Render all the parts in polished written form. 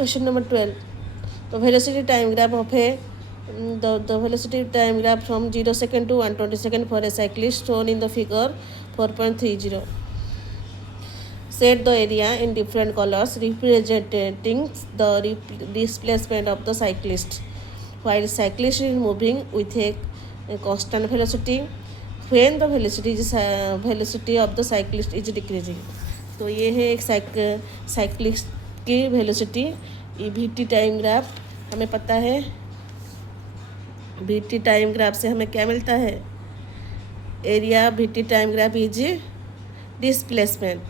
Question number 12. The velocity time graph of the velocity time graph from 0 second to 120 second for a cyclist shown in the figure 4.30. Set the area in different colors representing the displacement of the cyclist. While cyclist is moving with a constant velocity, when the velocity of the cyclist is decreasing. तो ये है एक cyclist की velocity. ये VT time graph हमें पता है। VT time graph से हमें क्या मिलता है? Area VT time graph is displacement.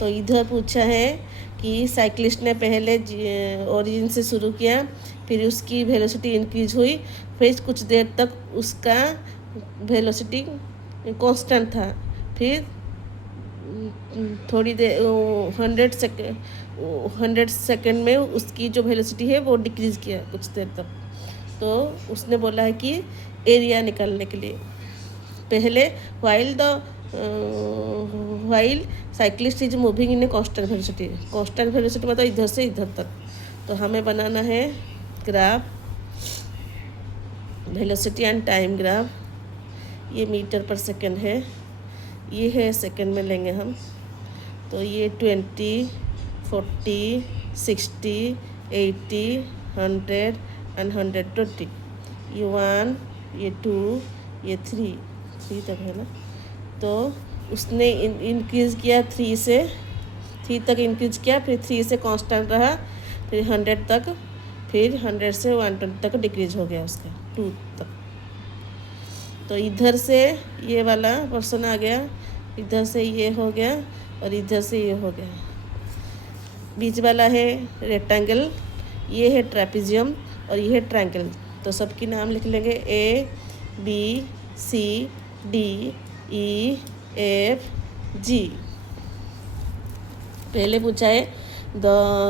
तो इधर पूछा है कि साइक्लिस्ट ने पहले ओरिजिन से शुरू किया, फिर उसकी वेलोसिटी इंक्रीज हुई, फिर कुछ देर तक उसका वेलोसिटी कांस्टेंट था, फिर थोड़ी देर 100 सेकेंड में उसकी जो वेलोसिटी है वो डिक्रीज़ किया कुछ देर तक। तो उसने बोला है कि एरिया निकालने के लिए पहले while cyclist is moving in A constant velocity. Constant velocity मतलब इधर से इधर तक। तो हमें बनाना है graph velocity and time graph. ये मीटर पर सेकेंड है, ये है सेकेंड में लेंगे हम। तो ये 20, 40, 60, 80, 100 एंड 120। ये 1, ये 2, ये 3 तक है ना। तो उसने इंक्रीज़ किया 3 तक इंक्रीज़ किया, फिर 3 से कांस्टेंट रहा, फिर 100 तक, फिर 100 से 120 तक डिक्रीज हो गया उसका 2 तक। तो इधर से ये वाला पर्सन आ गया, इधर से ये हो गया और इधर से ये हो गया। बीच वाला है रेक्टेंगल, ये है ट्रेपेजियम और ये है ट्रायंगल। तो सबकी नाम लिख लेंगे A, B, C, D, E, F, G। पहले पूछा है the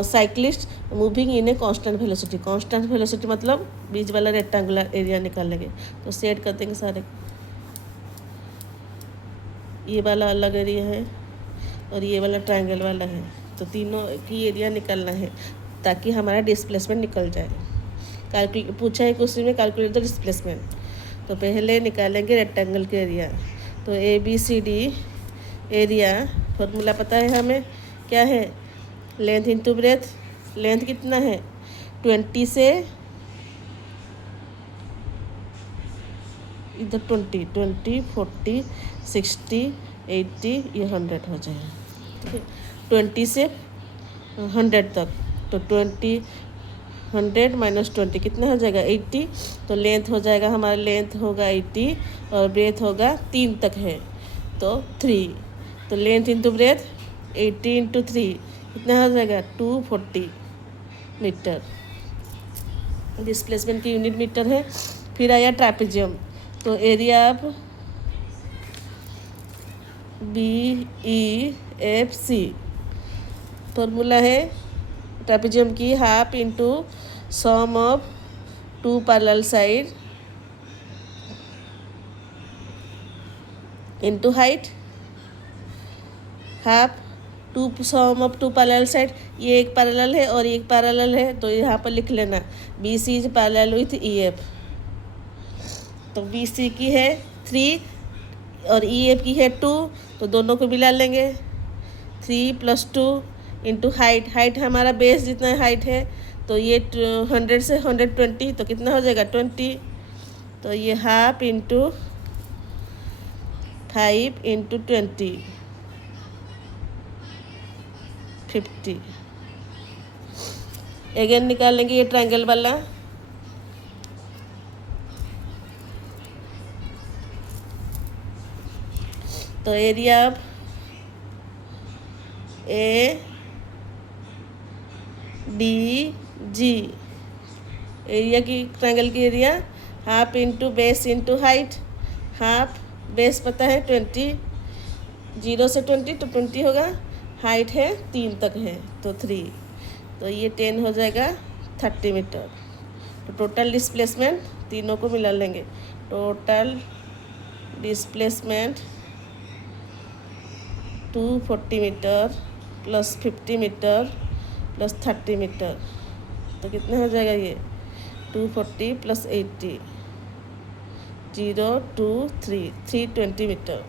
cyclist moving in A constant velocity. Constant velocity मतलब बीच वाला रेक्टेंगुलर एरिया निकालेंगे। तो सेट कर देंगे सारे। ये वाला अलग एरिया है और ये वाला ट्रायंगल वाला है। तो तीनों की एरिया निकालना है ताकि हमारा डिस्प्लेसमेंट निकल जाए। पूछा है क्वेश्चन में कैलकुलेट द डिस्प्लेसमेंट। तो पहले निकालेंगे रेक्टेंगल के एरिया। तो ABCD एरिया फॉर्मूला पता है हमें क्या है? Length into breadth. लेंथ कितना है? 20 से इधर 20, 40, 60, 80, ये 100 हो जाएगा। ठीक है, 20 से 100 तक। तो 20, 100 माइनस 20 कितना हो जाएगा? 80। तो लेंथ हो जाएगा हमारा, लेंथ होगा 80 और ब्रेथ होगा 3 तक है तो 3। तो लेंथ इंटू ब्रेथ 80 इंटू 3 कितना हो जाएगा? 240 मीटर। डिस्प्लेसमेंट की यूनिट मीटर है। फिर आया ट्रेपेजियम। तो एरिया ऑफ BEFC फॉर्मूला है ट्रेपेजियम की half into sum of 2 parallel side into height. Half 2 sum of 2 parallel side. ये एक पैरेलल है और एक पैरेलल है, तो यहाँ पर लिख लेना BC is parallel with EF। तो BC की है 3 और EF की है 2, तो दोनों को मिला लेंगे। 3 + 2 इंटू हाइट। हाइट हमारा बेस जितना हाइट है, तो ये 100 से 120, तो कितना हो जाएगा? 20। तो ये हाफ इंटू 5 इंटू 20 50। अगेन निकालेंगे ये ट्रायंगल वाला। तो एरिया ऑफ ADG एरिया की ट्रायंगल की area half into base into height. Half base पता है 20, 0 से 20 तो 20 होगा। हाइट है 3 तक है तो 3, तो ये 10 हो जाएगा 30 मीटर। तो टोटल डिस्प्लेसमेंट तीनों को मिला लेंगे। Total displacement 240 metre plus 50 metre plus 30 metre, तो कितना हो जाएगा ये 240 plus 80, 0 2 3 320 metre.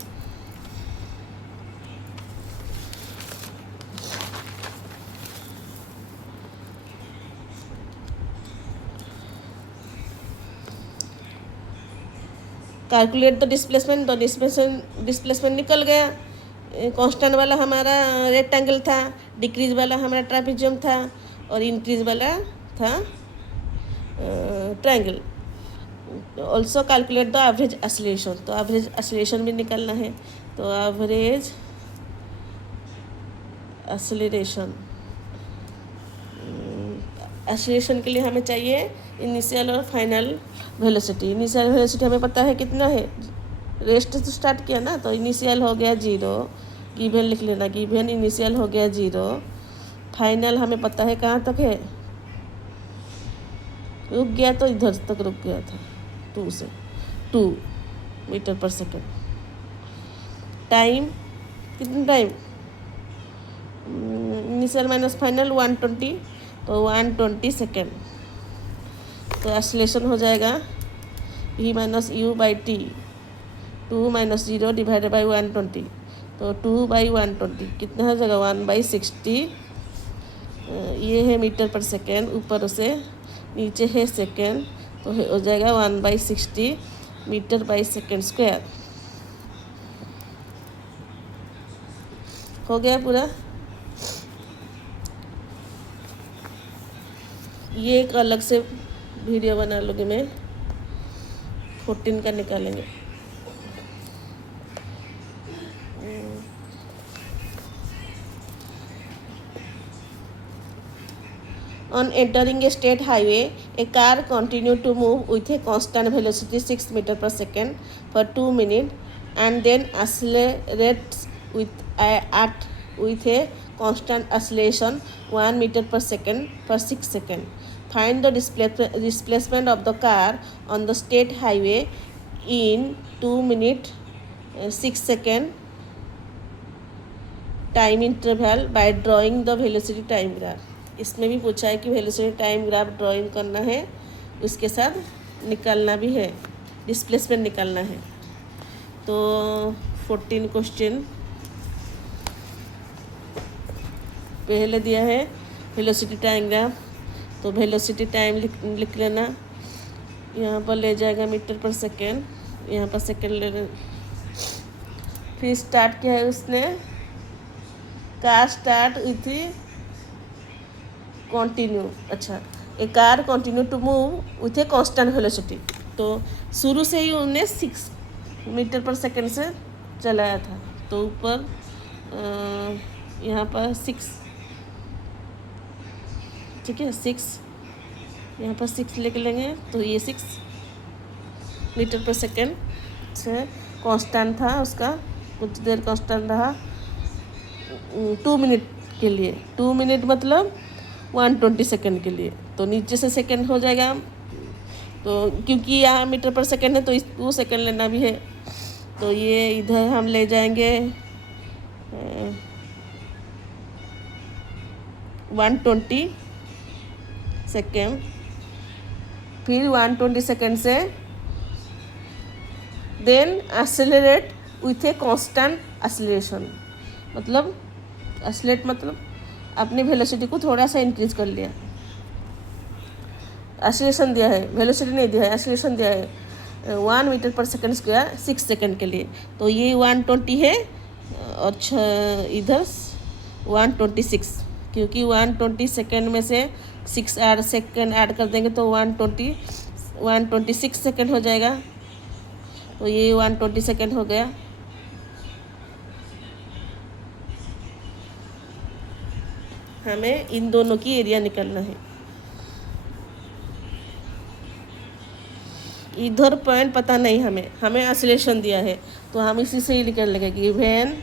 Calculate the displacement, तो डिस्प्लेसमेंट निकल गया। कांस्टेंट वाला हमारा रेक्टेंगल था, डिक्रीज वाला हमारा ट्रापेजियम था, और इंक्रीज वाला था triangle. Also calculate the average acceleration, तो एवरेज एक्सीलरेशन भी निकालना है। तो एवरेज एक्सीलरेशन, एक्सीलरेशन के लिए हमें चाहिए इनिशियल और फाइनल वेलोसिटी। इनिशियल वेलोसिटी हमें पता है कितना है, रेस्ट से स्टार्ट किया ना, तो इनिशियल हो गया 0, गिवन लिख लेना, गिवन इनिशियल हो गया 0, फाइनल हमें पता है कहाँ तक है, रुक गया तो इधर तक रुक गया था 2 से 2 मीटर पर सेकेंड। टाइम कितना टाइम, इनिशियल माइनस फाइनल 120, तो 120 सेकेंड। तो एक्सीलरेशन हो जाएगा v minus you by T, 2 minus 0 divided by 120, तो 2/120 कितना हो जाएगा 1/60। ये है मीटर पर सेकेंड, ऊपर से नीचे है सेकेंड, तो हो जाएगा 1/60 मीटर बाई सेकेंड स्क्वायर। हो गया पूरा। ये एक अलग से वीडियो बना लूँगी मैं, 14 का निकालेंगे। On entering a state highway, a car continued to move with a constant velocity 6 meter per second for 2 minutes and then accelerates with a constant acceleration 1 meter per second for 6 seconds. Find the displacement of the car on the state highway in 2 minutes 6 seconds time interval by drawing the velocity time graph. इसमें भी पूछा है कि velocity time graph drawing करना है, उसके साथ निकालना भी है, डिस्प्लेसमेंट निकालना है। तो 14 क्वेश्चन पहले दिया है वेलोसिटी टाइम ग्राफ, तो वेलोसिटी टाइम लिख लेना। यहाँ पर ले जाएगा मीटर पर सेकेंड, यहाँ पर सेकेंड ले लेना। फिर स्टार्ट किया है उसने, कार स्टार्ट हुई थी कंटिन्यू, अच्छा a car continue to move with a constant velocity, तो शुरू से ही उन्हें 6 मीटर पर सेकेंड से चलाया था। तो ऊपर यहाँ पर 6, ठीक है 6, यहाँ पर 6 लिख लेंगे, तो ये 6 मीटर पर सेकेंड से कांस्टेंट था उसका, कुछ देर कांस्टेंट रहा 2 मिनट के लिए। 2 मिनट मतलब 120 सेकेंड के लिए, तो नीचे से सेकेंड हो जाएगा, तो क्योंकि यहाँ मीटर पर सेकेंड है तो वो सेकेंड लेना भी है। तो ये इधर हम ले जाएंगे 120 सेकेंड, फिर 120 सेकेंड से then accelerate with a constant acceleration, मतलब एक्सेलरेट मतलब अपनी वेलोसिटी को थोड़ा सा इंक्रीज कर लिया। एक्सीलरेशन दिया है, वेलोसिटी नहीं दिया है, एक्सीलरेशन दिया है 1 metre per second square 6 second के लिए, तो ये 120 है और इधर 126, क्योंकि 120 सेकेंड में से 6 सेकेंड ऐड कर देंगे तो 126 सेकेंड हो जाएगा, तो ये 120 सेकेंड हो गया। हमें इन दोनों की एरिया निकालना है। इधर पॉइंट पता नहीं हमें एक्सीलरेशन दिया है, तो हम इसी से ही निकाल लेंगे कि वैन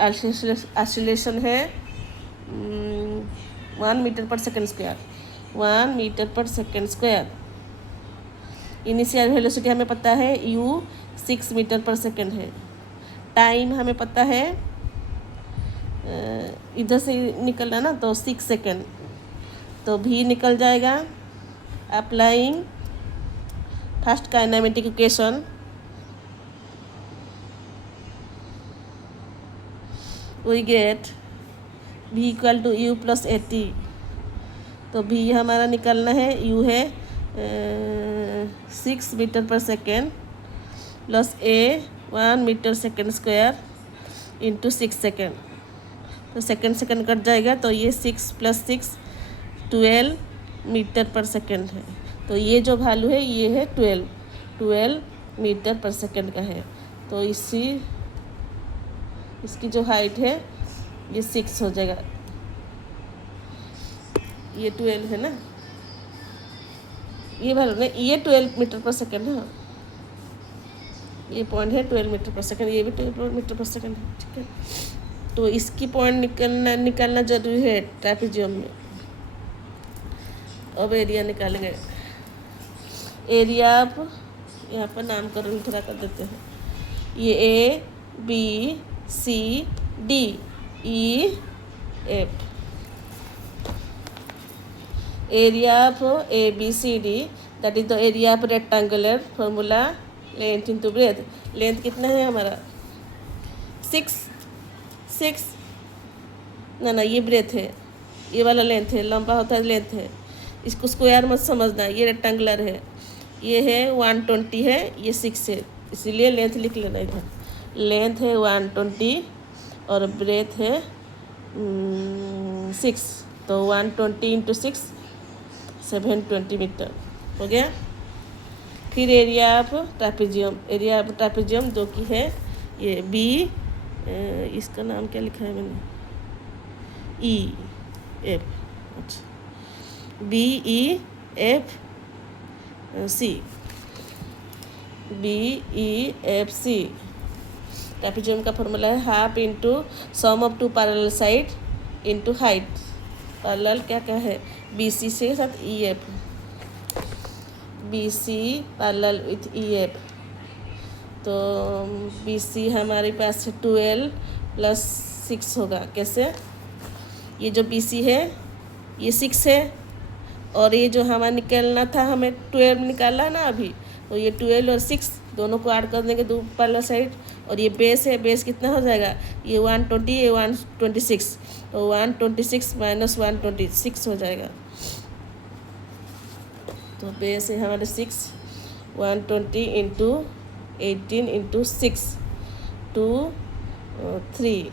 एक्सीलरेशन है 1 metre per second square, 1 metre per second square. Initial velocity हमें पता है u 6 मीटर पर सेकेंड है। टाइम हमें पता है इधर से निकलना ना, तो 6 सेकेंड, तो भी निकल जाएगा। Applying first kinematic equation, we get v equal to u plus a t. तो v हमारा निकलना है, u है 6 metre per second plus a 1 metre second square into 6 second. तो सेकेंड सेकेंड कट जाएगा, तो ये 6 प्लस 6 12 मीटर पर सेकेंड है। तो ये जो वैल्यू है ये है 12 मीटर पर सेकेंड का है। तो इसकी जो हाइट है ये 6 हो जाएगा। ये 12 है ना, ये वैल्यू नहीं, ये 12 मीटर पर सेकेंड है। ये पॉइंट है 12 मीटर पर सेकेंड, ये भी 12 मीटर पर सेकेंड है, ठीक है। तो इसकी पॉइंट निकालना जरूरी है ट्रेपेजियम में। अब एरिया निकालेंगे। एरिया आप यहाँ पर नामकरण थोड़ा कर देते हैं। ये A B C D E F. Area of A B C D, that is the area of rectangular, formula length into breadth. Length कितना है हमारा 6 ना ये ब्रेथ है, ये वाला लेंथ है, लंबा होता है लेंथ है। इसको स्क्वायर मत समझना, ये रेक्टेंगुलर है। ये है 120 है, ये 6 है, इसीलिए लेंथ लिख लेना इधर। लेंथ है 120 और ब्रेथ है 6, तो 120 इंटू 6 720 मीटर हो गया। फिर एरिया ऑफ ट्रेपेजियम जो कि है ये बी, इसका नाम क्या लिखा है मैंने, ई एफ, अच्छा B E F C, B E F C. Trapezium का फॉर्मूला है half into sum of two parallel side into height. Parallel क्या क्या है, बी सी से साथ E F, B C parallel with E F. तो B C हमारे पास 12 प्लस 6 होगा। कैसे, ये जो बी सी है ये 6 है, और ये जो हमारा निकलना था, हमें 12 निकालना है ना अभी, तो ये 12 और 6 दोनों को ऐड कर देंगे दो पैरेलल साइड। और ये बेस है, बेस कितना हो जाएगा, ये 120, ये 126, तो 126 माइनस 126 हो जाएगा। तो बेस है हमारे 6, 120 इंटू 18 इंटू 6 2 3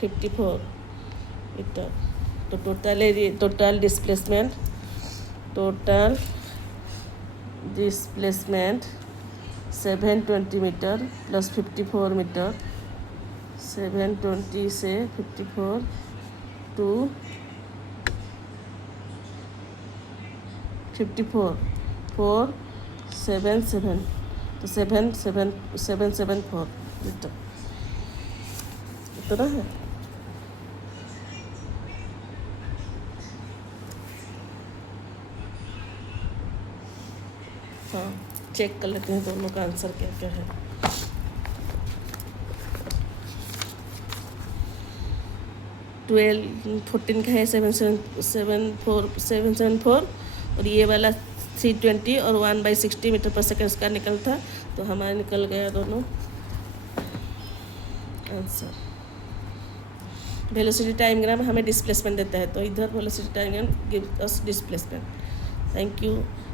54 मीटर। तो total displacement 720 metre plus 54 metre. 720 से 54 टू 54 477, तो 774 मीटर इतना है। हाँ, चेक कर लेते हैं दोनों का आंसर क्या क्या है। 14 का है 774, और ये वाला 320 और 1/60 मीटर पर सेकेंड का निकल था। तो हमारा निकल गया दोनों आंसर। वेलोसिटी टाइमग्राम हमें डिस्प्लेसमेंट देता है, तो इधर velocity time graph give us displacement. Thank you.